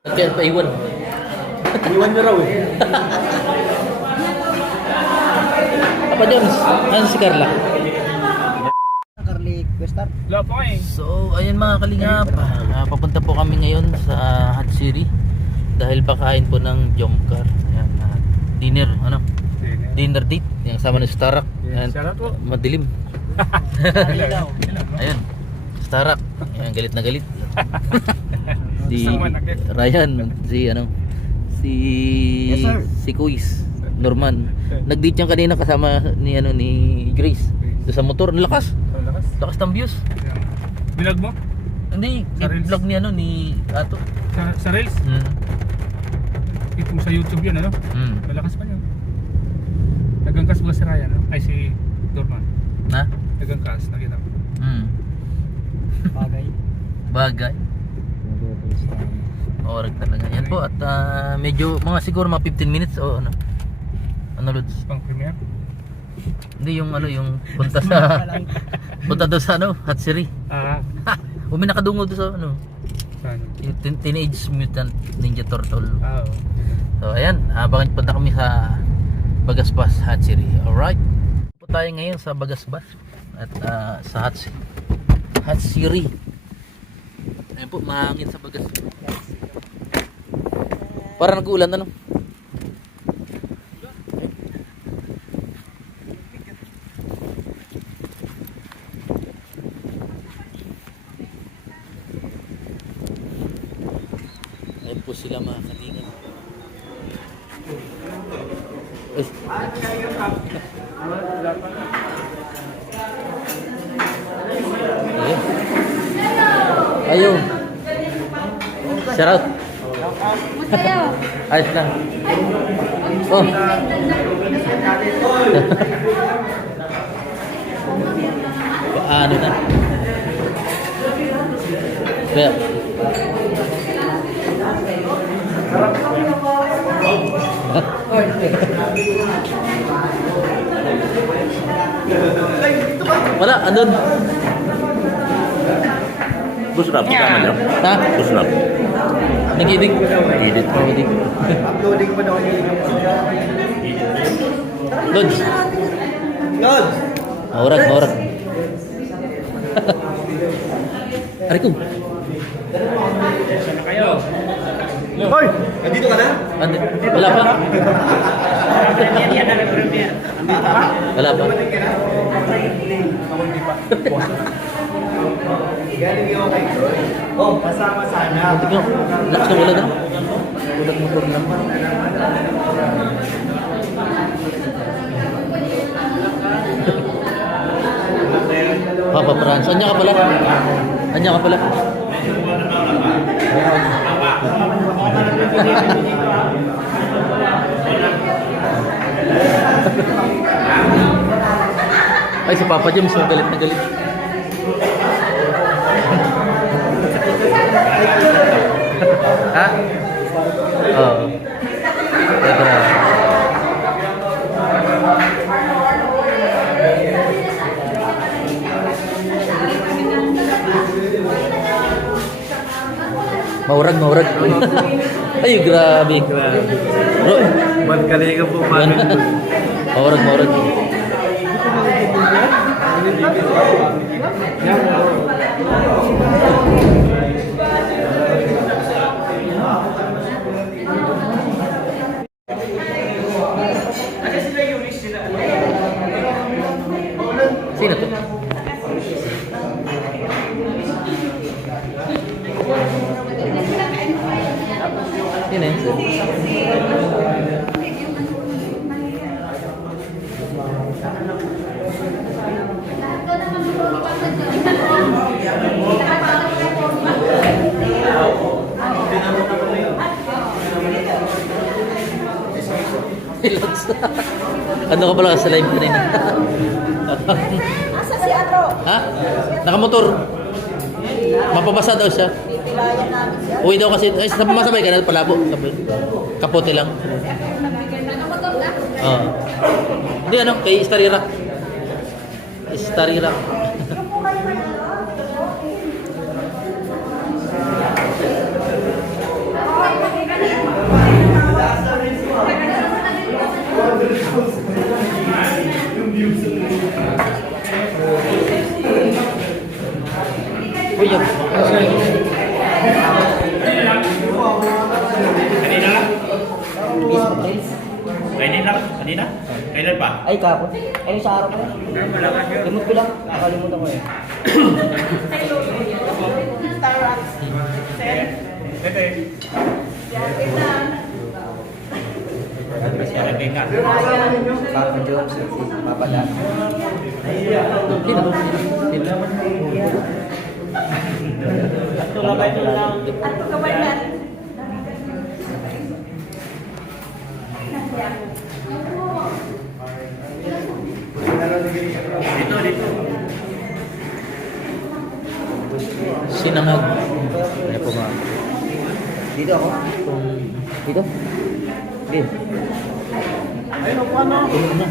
Kaya paiwan. Iwan niya raw eh. Apa Jones? Ano si Carla? Carly Questar. Wala po eh. So, ayun mga kalingap. Papunta po kami ngayon sa Hatsiri dahil pakain po ng Jomcar. Ayan, dinner, ano? Dinner date. Yung sama ni Starak. Ayan, Shoutout po. madilim. Hello. Ayun, Starak. Ayan, galit na galit. Si Sama na galit. Ryan, si ano? Si Yes, sir. si Kuis, Norman. Nag-date yan kanina kasama ni ano ni Grace. Doon sa motor, ang lakas. Ang lakas. Lakas ng views. Bilag mo? Hindi, Sa Reels? vlog ni ano ni Ato. Sa Reels? Ito mo sa YouTube yun, ano? Malakas pa yun. Nagangkas ba si Ryan, no? Ay, si Dorman. Na? Nagangkas, nakita ko. Bagay. Bagay. Orag talaga. Yan po at medyo mga siguro mga 15 minutes o ano. Ano Lods? Pang premiere? Hindi yung ano yung punta sa punta doon sa ano, Hatsiri. Ah, Umi nakadungol doon sa ano, saan? yung Teenage Mutant Ninja Turtle. Ah, oo. So ayan, abangan punta kami sa Bagasbas, Hatsiri. Alright. Po tayo ngayon sa Bagasbas at sa Hatsiri. Ayan po, mahangin sa Bagasbas. Para nag-uulan ano? Ayan po sila mga kalingan. Ay. Ayun. Ayun. Shout out. Ayos lang. Oh. Ano na? Kaya. Wala, andun. Busnap, tama niyo? Ha? Busnap. Nag-edit? Edit. Oh, edit. Uploading pa daw niya. Lods. Lods! Maurag, maurag. Aray ko. Saan na kayo? Hoy! Nandito ka na? Wala pa. Wala pa. Galing yung kay Troy. Oh, kasama sana. Tingnan, lakas ng ulan, ano? Ulan motor lang. Papa Franz, anya ka pala? Anya ka pala? Ay, si Papa James, so galit na galit. Ha? Oo. Teka. Maurag, maurag. Ay, grabe. Bro, Magkaliga po maurag, maurag. Sino to? Sino yun? Ano ka pala sa live kanina? Asa si Atro? Ha? Nakamotor. Mapabasa daw siya. Titilayan namin si Atro. Uwi daw kasi, ay masabay ka na palabo. Kapote lang. Nakamotor na? Oo. Hindi ano, kay Starira. Starira. Kanina? Kailan pa? Ay, kapon. Ay, sa araw pa yan. Limot ko lang. Nakalimutan ko eh. Papa Jones, si Papa Dan. At kawalan. Sinangag. Ayan po mga. Dito ako. Dito? Dito. Ayun na.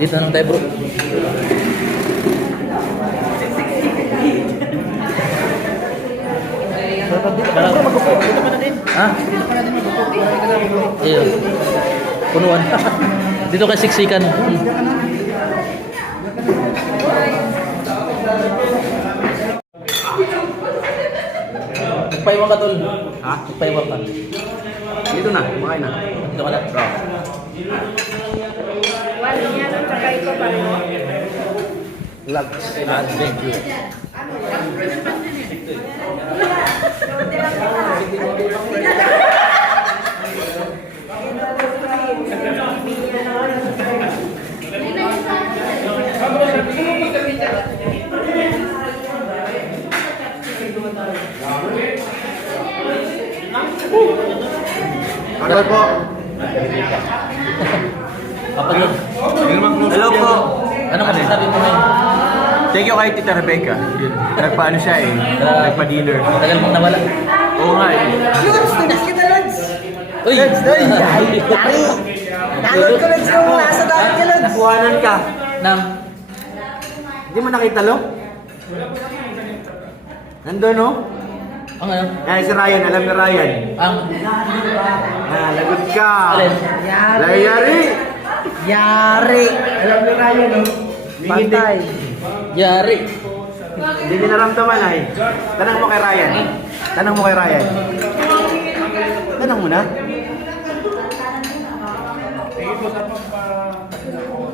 Dito na tayo bro. Dito pa natin. Ha? Iya. Punuan. Dito kay siksikan. Nagpaiwan ka tol. Ha? Nagpaiwan ka. Dito na, kumakain na. Dito ka na. Wala niya nang sakay ko pareho. Vlogs adventure. Ano po? Kapag yun. Hello po. Ano masasabi mo ngayon? Thank you kay Tita Rebecca. Nagpaano siya eh. Nagpa-dinner. Tagal mong nawala. Oo nga eh. Lods! Nagis kita, Lods! Uy! Lods! Ay! Tari! Nalod ko, Lods! Nung nasa dahil ka, Lods! Nakuhanan ka. Nang Hindi mo nakita lo? Nandun no? ang ano? Yan si Ryan. Alam ni Ryan. Ang Lagot ka. alin? Layari. Yari! Alam ni Ryan no? Pantay! Yari. Hindi niya naramdaman ay. Tanong mo kay Ryan. Tanong mo kay Ryan. Tanong mo na.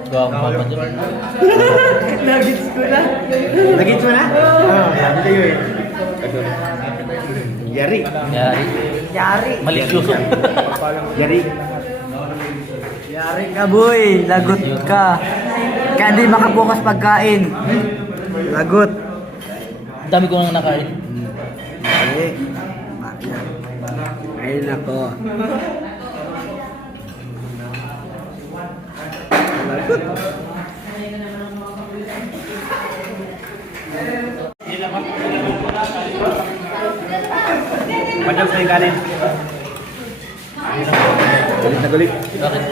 Gawang papadyan. Nagits ko na! Nagits mo na? Oo. Sabi kayo eh. Yari. Yari. Yari! Malisyoso. Yari. Yari ka, boy! Lagot ka! Kaya di makabukas pagkain. Lagot. Dami ko nang nakain. Ay, ay nako. Lagot. Madam sa galit. Galit na galit. Bakit?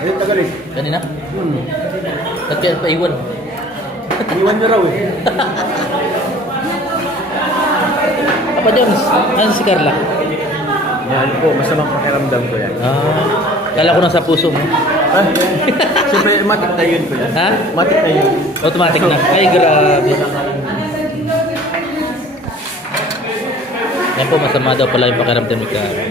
Galit na galit. Kanina? Ba't kaya paiwan? Iwan niyo raw eh. Papa Jones, ano si Carla? Yan po, masamang pakiramdam ko yan. Kala ko nasa puso mo. Ah, siyempre, matik na yun ko yan. Ha? Matik na yun. Automatic na. Ay, grabe. Yan po, masama daw pala yung pakiramdam ni Carla.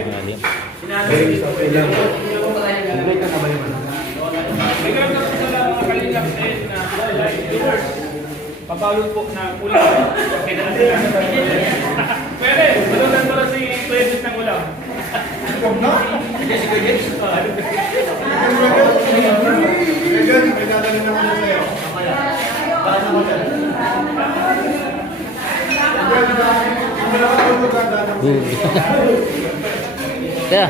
Pabalot po na ulam. Pwede, malulan mo na si Pwede ng ulam. Kaya,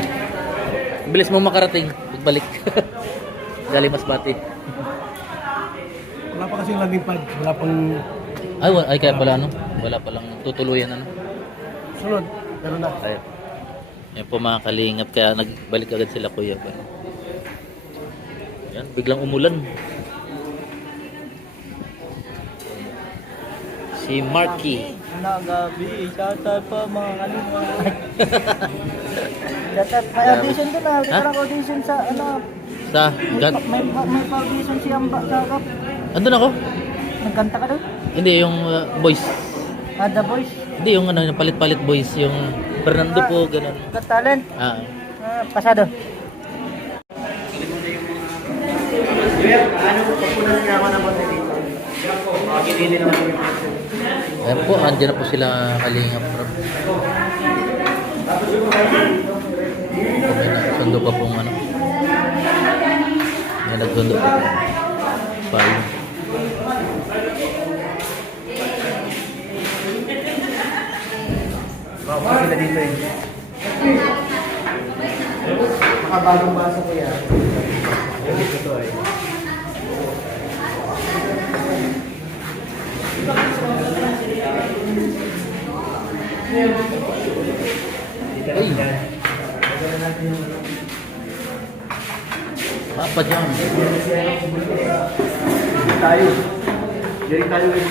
bilis mo makarating. Pagbalik. Galing Masbate. Wala pa kasing laging pad. Wala pang Ay, kaya pala ano? Wala palang tutuluyan ano? sunod. Pero na. Ay. Yan po mga kalingap, kaya nagbalik agad sila kuya. Yan, biglang umulan. Si Marky. Nagabi, shoutout po mga kalingap. Shoutout, may audition ko na. Kita lang audition sa ano. Sa gan May audition si Amba sa kap. andun ako? Nagkanta ka doon? Hindi, yung voice. The Voice. Hindi yung ano, yung palit-palit boys, yung Fernando po, ganun. Got talent. Ah. Pasado. Ano po, pagpunan niya ako ng bote dito. Makikilili naman yung Ayan po, andyan na po sila Kalingap Rob. Nagsundo pa pong ano. May nagsundo pa pong payo. Wow, sila dito eh. Makabagong baso ko yan. Ito eh. Uy! Papa dyan. Tayo. Jadi tayo eh.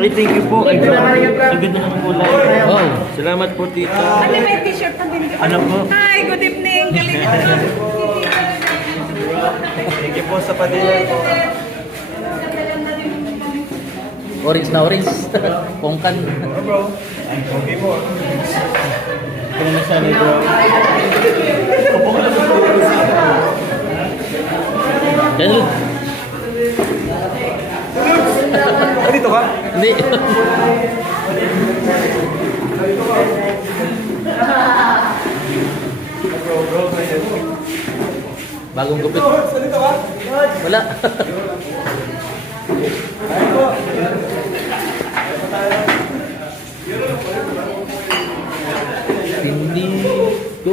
Ay, thank you po. Ay, ang ganda ng kulay. Wow! Salamat po, tita. Ano may t-shirt pa din? Ano po? Hi, good evening. Galing na. Thank you po sa padilla po. Orange na orange. Pongkan. Bro. Okay po. Ito naman siya ni bro. Yan Lud. Dito ka? Hindi. Bagong gupit. Wala. Hindi ko.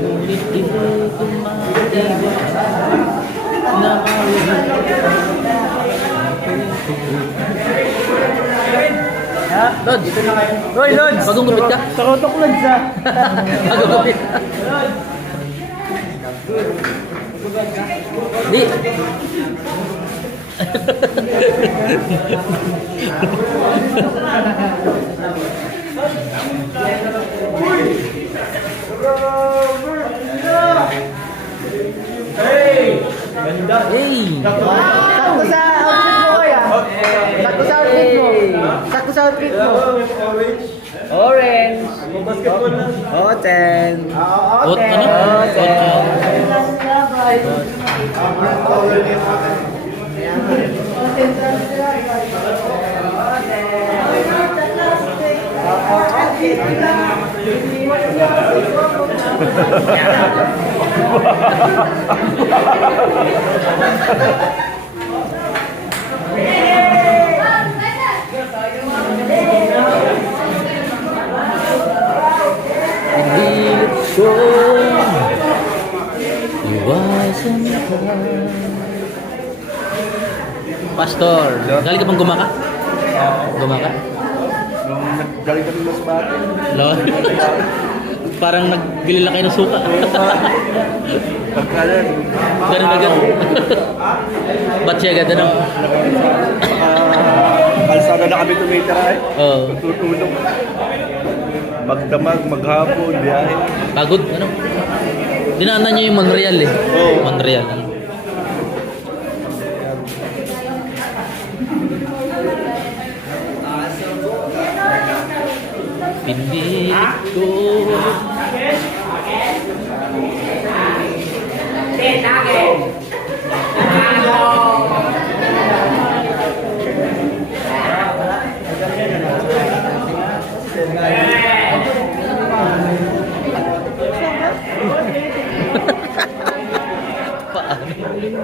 Ngunit di ko maiba na Lods! Hoy, Lods! Bagong gupit ka? Takotok, Lods, ha? Bagong gupit. Di. Hey! Sakto sa outfit mo, kuya. Sakto sa outfit mo. Sakto sa outfit mo. Orange. Basketball na. Oh, 10. Ot, ano? Pilit ko iwasan ka. Pastor, galing ka bang gumaka? Gumaka? Nung galing kami mas bata. Lord. Parang naggili lang kayo ng suka. Pagkalan. Ganun na ganun. Ba't siya ganda ng... Kalsada na kami tumitira eh. Oo. Tutulong. Magdamag, maghapon, biyahe. Pagod, ano? Dinaanan niyo yung Monreal eh. Oo. Monreal. Ano? Pinilit ko.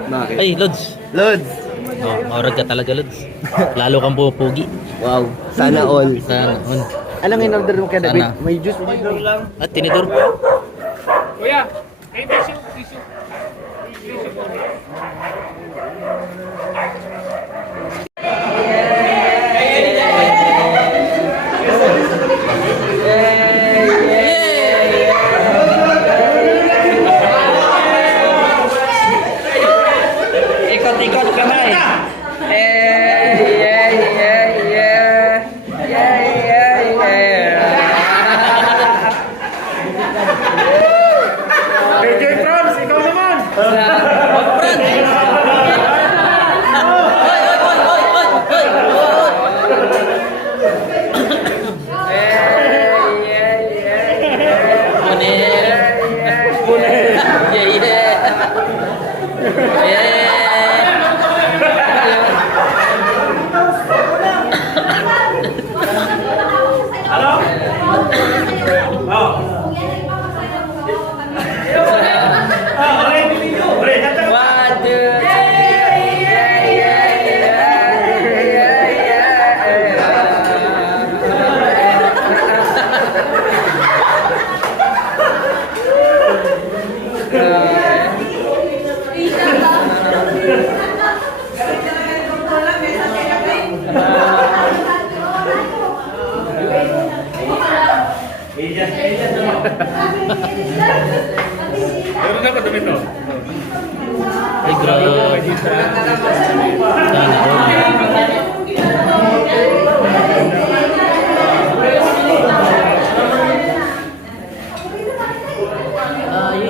Bakit? Ay, Lods. Lods. Oh, maurag ka talaga, Lods. Lalo kang pupugi. Wow. Sana all. Sana. Anong in-order mo kay David? Sana. May juice ba? At tinidor. Kuya, ay tissue, tissue. Meron na ba dumi to? Ay, grabe. Sana all.